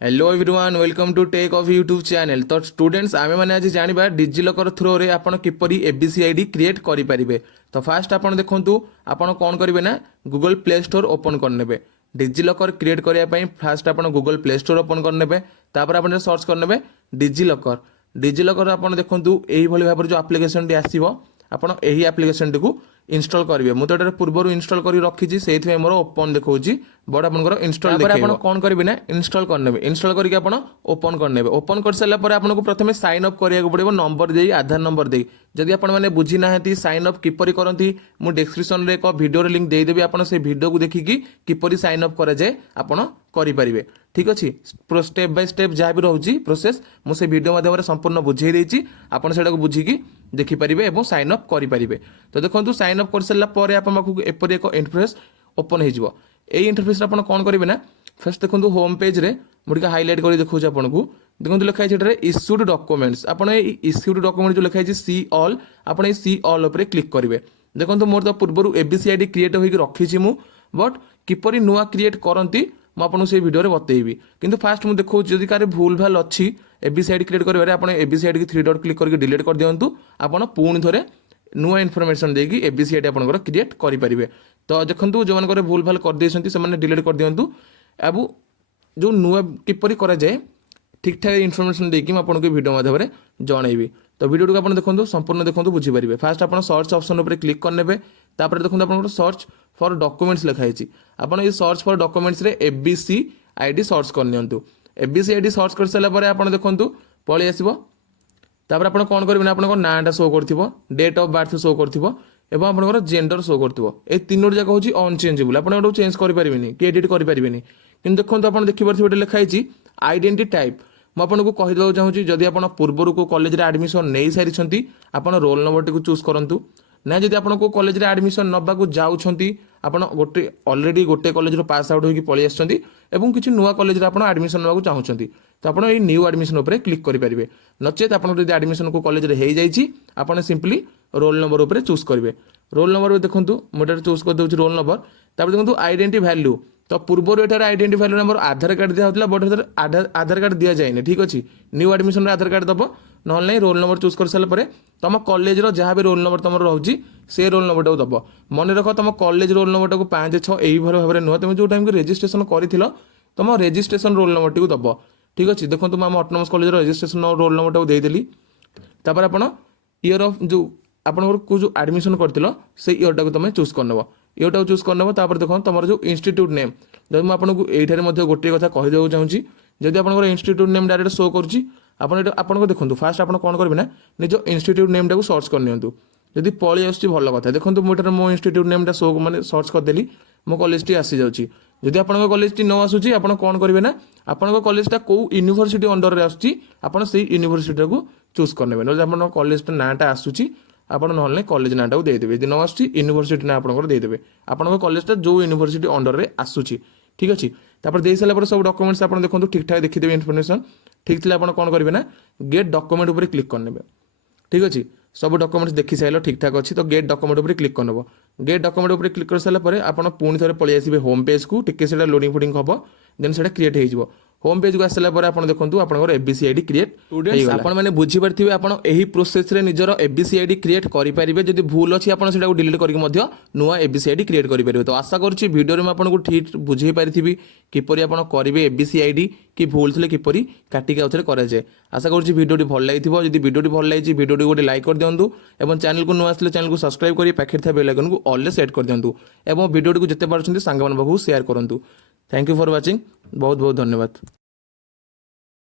Hello everyone welcome to take off YouTube channel. तो students आमे माने आज जानिबा डिजिलॉकर थ्रो रे आपण किपरि एबीसी आईडी क्रिएट करि परिबे। तो फास्ट आपण देखंतु आपण कोन करिवे ना गूगल प्ले स्टोर ओपन करनेबे। डिजिलॉकर क्रिएट करिया पई फास्ट आपण गूगल प्ले स्टोर ओपन करनेबे, तापर आपण सर्च करनेबे डिजिलॉकर। डिजिलॉकर आपण देखंतु एही भली भाबर जो एप्लीकेशन टी आसीबो आपण एही एप्लीकेशन टी को इंस्टॉल करिवे। मु तो एटा पूर्वरु इंस्टॉल करि रखिछि, सेहि में मोर ओपन देखौछि बड आपनकर इंस्टॉल देखै। आपण कोन करिवे ना इंस्टॉल करनेबे। इंस्टॉल करिके आपण ओपन करनेबे। ओपन कर साला पर आपनको प्रथमे साइन अप करिया पड़िबो, नंबर देई आधार नंबर देई। जदि आपण माने बुझी नाहंती साइन अप किपरि करंती, मु डिस्क्रिप्शन रे एक वीडियो रे लिंक देई देबी। आपण से वीडियो को देखिकी किपरि साइन अप करा जाय आपण करि परिबे। ठीक अछि, स्टेप बाय स्टेप जहाँ भी रहउछि प्रोसेस मु से वीडियो माध्यम संपूर्ण बुझेई देछि। आपण सेटा को बुझिकी देखि परिबे एवं साइन अप करि परिबे। तो देखंतु साइन अप कर साला पर आपन माखु एपरि एक इंटरफेस ओपन हे जिवो। ए इंटरफेस आपण कोन करिवे ना फर्स्ट देखंतु होम पेज रे मुडिका हाइलाइट करि देखौ छ आपन को। देखंतु लिखा है छेटरे इश्यूड डॉक्यूमेंट्स। आपण ए इश्यूड डॉक्यूमेंट जो लिखा है सी ऑल, आपण ए सी ऑल ऊपर क्लिक करिवे। देखंतु मोर तो पूर्वरु एबीसी आईडी क्रिएट होई रखी छि मु, बट किपरि नुवा क्रिएट करंती मु आपन से वीडियो रे बतेइबी। किंतु फास्ट मु देखौ जदि कार भूल भाल अछि एबीसी आईडी क्रिएट करबारे आपण एबीसी आईडी के 3 डॉट क्लिक करके डिलीट कर दियंतु। आपण पुणी थरे नुआ इनफॉरमेशन देगी एबीसी आईडी आपन क्रिएट करि परिबे। तो देखंतु जो मन भूल भाल कर देछंती से माने डिलीट कर दियंतु। अब जो नुआ किपरि करा जाय ठीक ठाक इनफॉरमेशन देकी म आपन को वीडियो माध्यम रे जणैबी। तो वीडियो को आपन देखंतु संपूर्ण देखंतु बुझी परिबे। फास्ट आपन सर्च ऑप्शन ऊपर क्लिक करनेबे, तापर देखंतु आपन सर्च फॉर डॉक्यूमेंट्स लिखा है। आपन ये सर्च फॉर डॉक्यूमेंट्स रे एबीसी आईडी सर्च करनियंतु। एबीसी आईडी सर्च कर साला परे आपन देखंतु पळि आसीबो। तापर आपन कोन करबे ना आपन नाटा शो करथिबो, डेट ऑफ बर्थ शो करथिबो एवं आपन जेंडर शो करथिबो। ए तीनोर जगह होची अनचेंजेबल, आपन एटो चेंज करि परिबेनी कि एडिट करि परिबेनी। किंतु देखंतु आपन देखि परथिबो एटा लिखा है आइडेंटिटी टाइप। मु आपन को कहि दउ चाहूची जदि आपन पूर्वरु को कॉलेज रे एडमिशन नै सारि छंती आपन रोल नंबर टी को चूज करंतु ना। जदि आपन को कॉलेज रे एडमिशन नबा को जाउछंती आपन गोटे ऑलरेडी गोटे कॉलेज रो पास आउट होई पळि आछंती एवं किछि नुवा कॉलेज रे आपन एडमिशन नबा को चाहउछंती, तो आपन ए न्यू एडमिशन ऊपर क्लिक करि परिबे। नचेत आपन जदि एडमिशन को कॉलेज रे हेइ जाइछि आपन सिंपली रोल नंबर ऊपर चूज करिवे। रोल नंबर देखंतु मोटर चूज कर दउछि रोल नंबर। तापर देखंतु आइडेंटिटी वैल्यू। तो पूर्वर एटार आइडेंटिटी वैल्यू नंबर आधार कार्ड दिया होतला, बट आधार कार्ड दिया जायने। ठीक अछि, न्यू एडमिशन रे आधार कार्ड दबो, नहले नै रोल नंबर चूज कर साला परे तम कॉलेज रो जहां भी रोल नंबर तमर रहउछि से रोल नंबर टाको दबो। मन रख तम कॉलेज रोल नंबर टाको 5 6 एही भर भाबरे नुह तुम जो टाइम के रजिस्ट्रेशन करिथिलो तम रजिस्ट्रेशन रोल नंबर टी को दबो। ठीक अछि, देखंतु हम ऑटोनोमस कॉलेज रो रजिस्ट्रेशन रोल नंबर टाको देइ देली। तापर आपण ईयर ऑफ जो आपण को जो एडमिशन करथिलो से ईयर टाको तमे चूज करनबो। ईयर टाको चूज करनबो। तापर देखो तमर जो इंस्टीट्यूट नेम, जब मैं आपको एठारे मध्ये गोटे कथा कहि देउ चाहूची, जदि आपन इंस्टीट्यूट नेम डायरेक्ट शो करछि आपन एटा आपन को देखंतु फास्ट आपन कोन करबे ना निजो इंस्टीट्यूट नेम टाको सर्च करनियंतु। जदि पळि आछी भलो कथा। देखंतु मोटर मो इंस्टीट्यूट नेम टा शो माने सर्च कर देली, मो कॉलेज टी आसी जाउची। जदि आपन कॉलेज टी न आसुची आपन कोन करबे ना आपन कॉलेज टा को यूनिवर्सिटी अंडर रे आछी आपन सेही यूनिवर्सिटी को चूज करनेबे। न आपन कॉलेज टा नाटा आसुची आपन नहले कॉलेज नाटा को दे देबे। जदि न आसुची यूनिवर्सिटी ना आपन दे देबे। आपन कॉलेज टा जो यूनिवर्सिटी अंडर रे आसुची। ठीक अछि, तापर देइ साला पर सब डॉक्यूमेंट्स आपन देखंतु ठीक ठाक देखि देबे। इन्फॉर्मेशन ठीक थिला आपन कोन करबे ना गेट डॉक्यूमेंट ऊपर क्लिक करनेबे। ठीक अछि, सब डॉक्यूमेंट्स देखि साइलो ठीक ठाक अछि तो गेट डॉक्यूमेंट ऊपर क्लिक करनबो। गेट डॉक्यूमेंट ऊपर क्लिक कर साला परे आपन पुणी थरे पळि आसीबे होम पेज को। टिके सेटा लोडिंग फुडिंग हबो, देन सेटा क्रिएट हे जिवो। होम पेज को आसला परे आपन देखंतु आपन एबीसी आईडी क्रिएट स्टूडेंट्स आपन माने बुझी परथिबे आपन एही प्रोसेस रे निजरो एबीसी आईडी क्रिएट करि परिबे। जदि भूल अछि आपन सेटा को डिलीट करके मध्य नुवा एबीसी आईडी क्रिएट करि परिबे। तो आशा करछि वीडियो रे म आपन को ठीक बुझेई परिथिबी किपरि आपन करिवे एबीसी आईडी कि भूल थिले किपरि काटि के आउथरे करा जाय। आशा करछि वीडियो टी भल लागिथिबो। जदि वीडियो टी भल लागिछि वीडियो टी गोटे लाइक कर दियंतु एवं चैनल को नुवा आसले चैनल को सब्सक्राइब करि पाखे था बेल आइकन को ऑल ले सेट कर दियंतु एवं वीडियो टी को जते पारछन्ती संग मन बाबू शेयर करंतु। थैंक यू फॉर वाचिंग, बहुत बहुत धन्यवाद।